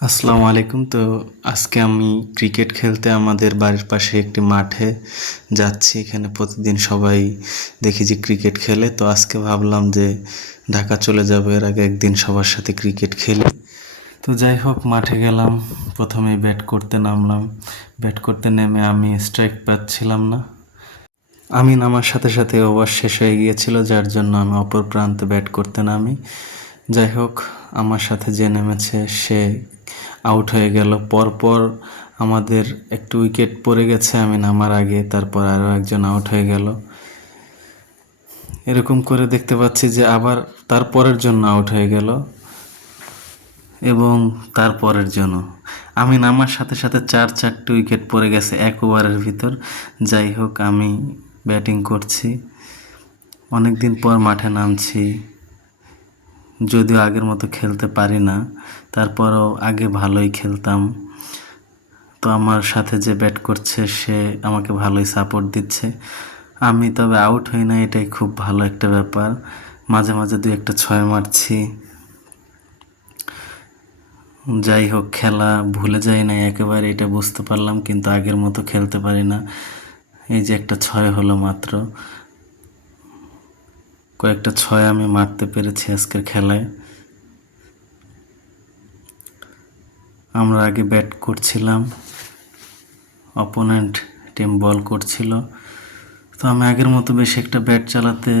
আসসালামু আলাইকুম। তো আজকে আমি ক্রিকেট খেলতে আমাদের বাড়ির পাশে একটি মাঠে যাচ্ছি। এখানে প্রতিদিন সবাই দেখি যে ক্রিকেট খেলে। তো আজকে ভাবলাম যে ঢাকা চলে যাবো, এর আগে একদিন সবার সাথে ক্রিকেট খেলি। তো যাই হোক, মাঠে গেলাম, প্রথমেই ব্যাট করতে নামলাম। ব্যাট করতে নেমে আমি স্ট্রাইক পাচ্ছিলাম না। আমি নামার সাথে সাথে ওভার শেষ হয়ে গিয়েছিল, যার জন্য আমি অপর প্রান্তে ব্যাট করতে নামি। যাই হোক, আমার সাথে যে নেমেছে সে আউট হয়ে গেল। পরপর আমাদের একটু উইকেট পড়ে গেছে আমি নামার আগে, তারপর আরও একজন আউট হয়ে গেল। এরকম করে দেখতে পাচ্ছি যে আবার তারপরের জন্য আউট হয়ে গেল এবং তারপরের জন্য। আমি নামার সাথে সাথে চারটে উইকেট পড়ে গেছে এক ওভারের ভিতর। যাই হোক, আমি ব্যাটিং করছি, অনেক দিন পর মাঠে নামছি। যদিও আগের মতো খেলতে পারি না, তারপরও আগে ভালোই খেলতাম। তো আমার সাথে যে ব্যাট করছে সে আমাকে ভালোই সাপোর্ট দিচ্ছে। আমি তবে আউট হই না, এটাই খুব ভালো একটা ব্যাপার। মাঝে মাঝে দুই একটা ছয় মারছি। যাই হোক, খেলা ভুলে যাই না একেবারে, এটা বুঝতে পারলাম, কিন্তু আগের মতো খেলতে পারি না। এই যে একটা ছয় হলো মাত্র, কয়েকটা ছয় আমি মারতে পেরেছি আজকের খেলায়। আমরা আগে ব্যাট করছিলাম, অপোনেন্ট টিম বল করছিল। তো আমি আগের মতো বেশি একটা ব্যাট চালাতে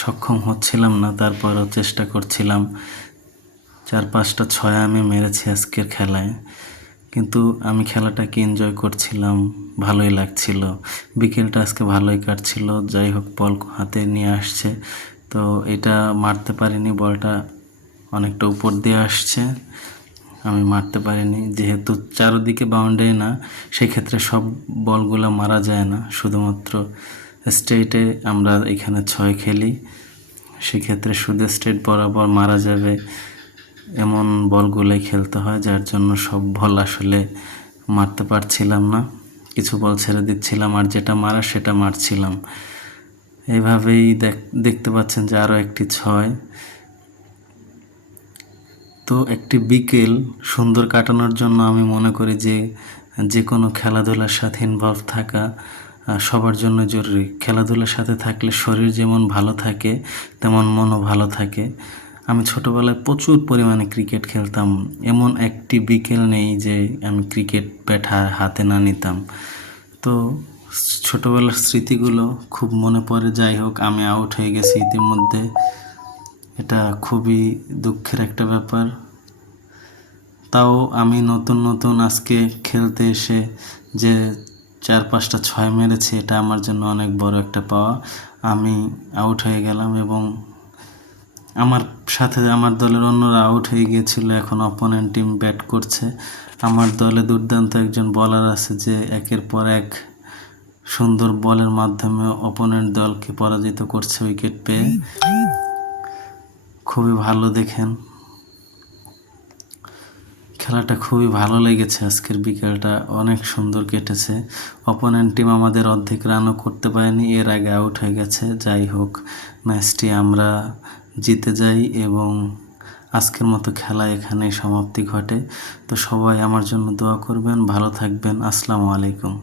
সক্ষম হচ্ছিলাম না, তারপরও চেষ্টা করছিলাম। 4-5টা ছয় আমি মেরেছি আজকের খেলায়, কিন্তু আমি খেলাটাকে এনজয় করছিলাম, ভালোই লাগছিল। বিকেলটা আজকে ভালোই কাটছিল। যাই হোক, বল হাতে নিয়ে আসছে, তো এটা মারতে পারিনি। বলটা অনেকটা উপর দিয়ে আসছে, আমি মারতে পারিনি। যেহেতু চারদিকে বাউন্ডারি না, সেক্ষেত্রে সব বলগুলো মারা যায় না, শুধুমাত্র স্ট্রেটে আমরা এখানে ছয় খেলি, সেক্ষেত্রে শুধু স্ট্রেট বরাবর মারা যাবে এমন বলগুলোই খেলতে হয়, যার জন্য সব বল আসলে মারতে পারছিলাম না। কিছু বল ছেড়ে দিচ্ছিলাম, আর যেটা মারা সেটা মারছিলাম। এইভাবেই দেখতে পাচ্ছেন যে আরও একটি ছয়। তো একটি বিকেল সুন্দর কাটানোর জন্য আমি মনে করি যে যে কোনো খেলাধুলার সাথে ইনভলভ থাকা সবার জন্য জরুরি। খেলাধুলার সাথে থাকলে শরীর যেমন ভালো থাকে, তেমন মনও ভালো থাকে। আমি ছোটোবেলায় প্রচুর পরিমাণে ক্রিকেট খেলতাম, এমন একটি বিকেল নেই যে আমি ক্রিকেট ব্যাট হাতে না নিতাম। তো ছোটোবেলার স্মৃতিগুলো খুব মনে পড়ে। যাই হোক, আমি আউট হয়ে গেছি ইতিমধ্যে, এটা খুবই দুঃখের একটা ব্যাপার। তাও আমি নতুন নতুন আজকে খেলতে এসে যে 4-5টা ছয় মেরেছি, এটা আমার জন্য অনেক বড় একটা পাওয়া। আমি আউট হয়ে গেলাম এবং আমার সাথে আমার দলের অন্যরা আউট হয়ে গিয়েছিল। এখন অপোনেন্ট টিম ব্যাট করছে। আমার দলে দুর্দান্ত একজন বলার আছে যে একের পর এক সুন্দর বলের মাধ্যমে অপোনেন্ট দলকে পরাজিত করছে উইকেট পেয়ে। খুবই ভালো, দেখেন খেলাটা খুবই ভালো লেগেছে। আজকের বিকেলটা অনেক সুন্দর কেটেছে। অপোনেন্ট টিম আমাদের অর্ধেক রানও করতে পারেনি, এর আগে আউট হয়ে গেছে। যাই হোক, ম্যাচটি আমরা জিতে যাই এবং আজকের মতো খেলা এখানেই সমাপ্তি ঘটে। তো সবাই আমার জন্য দোয়া করবেন, ভালো থাকবেন। আসসালামু আলাইকুম।